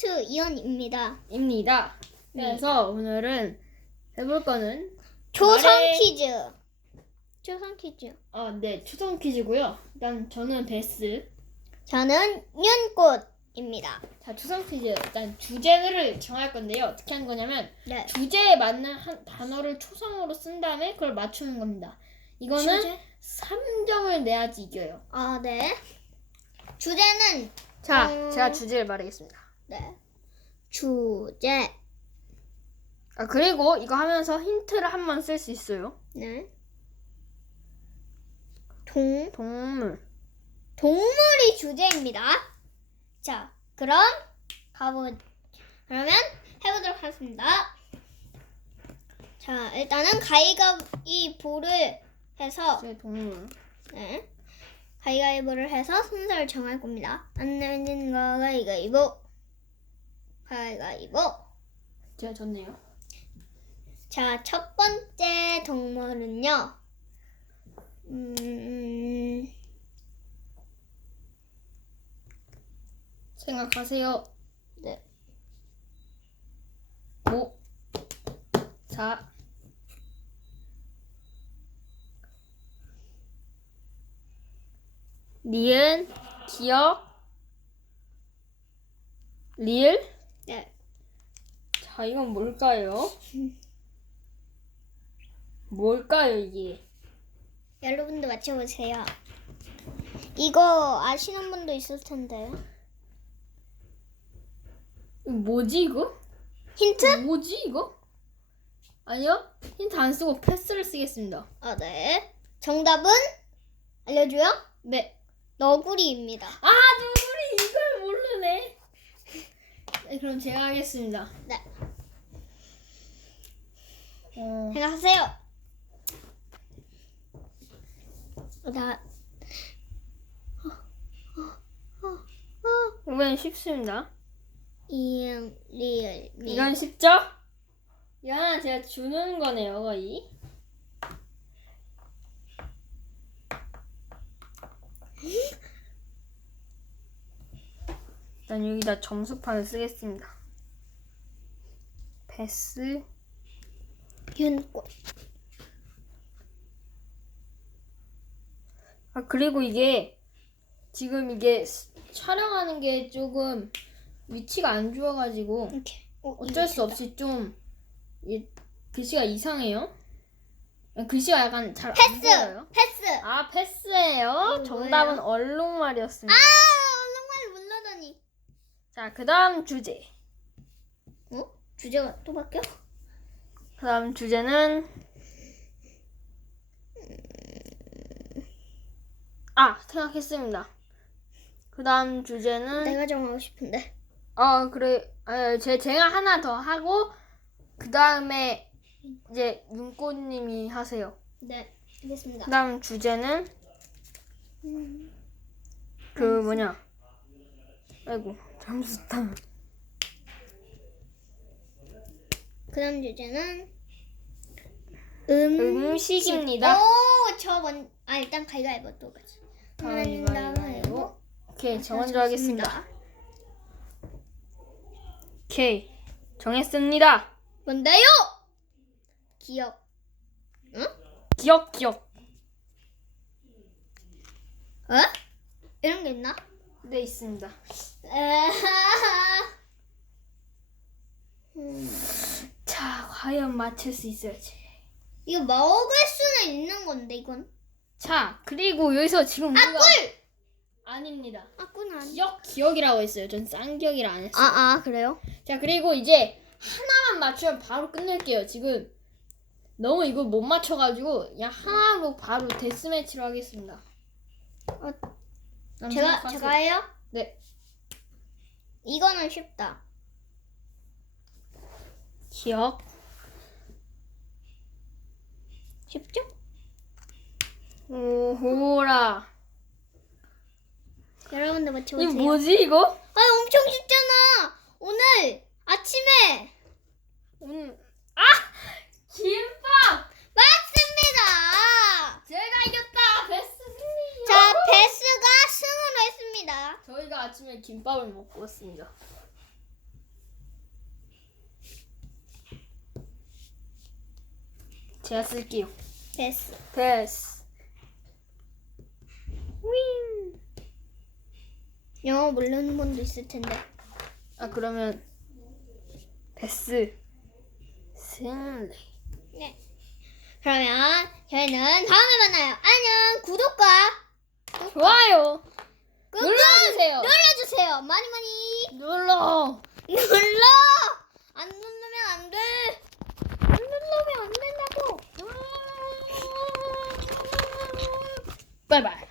힌트 이언입니다. 입니다. 그래서 오늘은 해볼 거는 조선 말해- 퀴즈. 조선 퀴즈. 아, 네, 초성 퀴즈고요. 일단 저는 베스. 저는 윤꽃입니다. 자, 초성 퀴즈. 일단 주제를 정할 건데요. 어떻게 하는 거냐면 네. 주제에 맞는 한 단어를 초성으로 쓴 다음에 그걸 맞추는 겁니다. 이거는 주제? 3점을 내야지 이겨요. 아, 네. 주제는 자, 음. 제가 주제를 말하겠습니다. 네. 주제. 아, 그리고 이거 하면서 힌트를 한 번 쓸 수 있어요. 네. 동 동물. 동물이 주제입니다. 자, 그럼 가보 그러면 해보도록 하겠습니다. 자, 일단은 가위가위보를 해서 제 동물. 네. 가위가위보를 해서 순서를 정할 겁니다. 안 내면 거 가위가위보. 가위가위보. 제가 졌네요. 자, 첫 번째 동물은요. 음, 생각하세요. 네. 5, 4, 니은, 기억, 리을? 네. 자, 이건 뭘까요? 뭘까요, 이게? 여러분도 맞춰보세요. 이거 아시는 분도 있을 텐데. 뭐지, 이거? 힌트? 뭐지, 이거? 아니요. 힌트 안 쓰고 패스를 쓰겠습니다. 아, 네. 정답은 알려줘요? 네. 너구리입니다. 아, 누구리 이걸 모르네. 네, 그럼 제가 하겠습니다. 네. 어, 생각하세요. 나, 이건 쉽습니다. 이응, 리을, 미. 이건 쉽죠? 하나 제가 주는 거네요, 거의. 일단 여기다 점수판을 쓰겠습니다. 베스 윤꽃. 아 그리고 이게 지금 이게 스- 촬영하는 게 조금 위치가 안 좋아가지고 이렇게. 어, 어쩔 수 없이 좀 이, 글씨가 이상해요. 아, 글씨가 약간 잘 안 패스! 보여요. 패스! 아 패스예요. 정답은? 얼룩말이었습니다. 아. 자 그 다음 주제. 어? 주제가 또 바뀌어? 그 다음 주제는 아 생각했습니다. 그 다음 주제는 내가 정하고 싶은데. 아 그래 아, 제 제가 하나 더 하고 그 다음에 이제 윤꽃님이 하세요. 네, 알겠습니다. 그 다음 주제는 음, 그 뭐냐? 아이고 잠수탄. 그 다음 주제는 음... 음식입니다. 오, 저 먼, 아, 일단 가위가위보 또 가자. 가위바위보. 오케이 저 먼저 하겠습니다. 오케이 정했습니다. 뭔데요? 기억. 기억 기억. 어? 이런 게 있나? 네 있습니다. 음, 자 과연 맞출 수 있을지. 이거 먹을 수는 있는 건데 이건. 자 그리고 여기서 지금 아, 우리가 꿀! 아닙니다. 아, 꿀 아니. 기억 기억이라고 했어요. 전 쌍기억이라 안 했어요. 아, 아, 그래요? 자 그리고 이제 하나만 맞추면 바로 끝낼게요. 지금 너무 이걸 못 맞춰가지고 그냥 하나로 바로 데스매치로 하겠습니다. 어, 그럼 제가. 제가 해요? 네. 이거는 쉽다. 기억 쉽죠? 오 호라 여러분들 맞춰보세요. 이거 뭐지 이거? 아, 엄청 쉽잖아. 오늘 아침에 음. 아 저희가 아침에 김밥을 먹고 왔습니다. 제가 쓸게요. 패스. 패스. 윙. 영어 모르는 분도 있을 텐데. 아 그러면 패스. 승리. 네. 그러면 저희는 다음에 만나요. 안녕. 구독과 좋아요. 꾹꾹 눌러주세요. 눌러주세요. 많이 많이 눌러. 눌러. 안 누르면 안 돼. 안 누르면 안 된다고. 바이바이.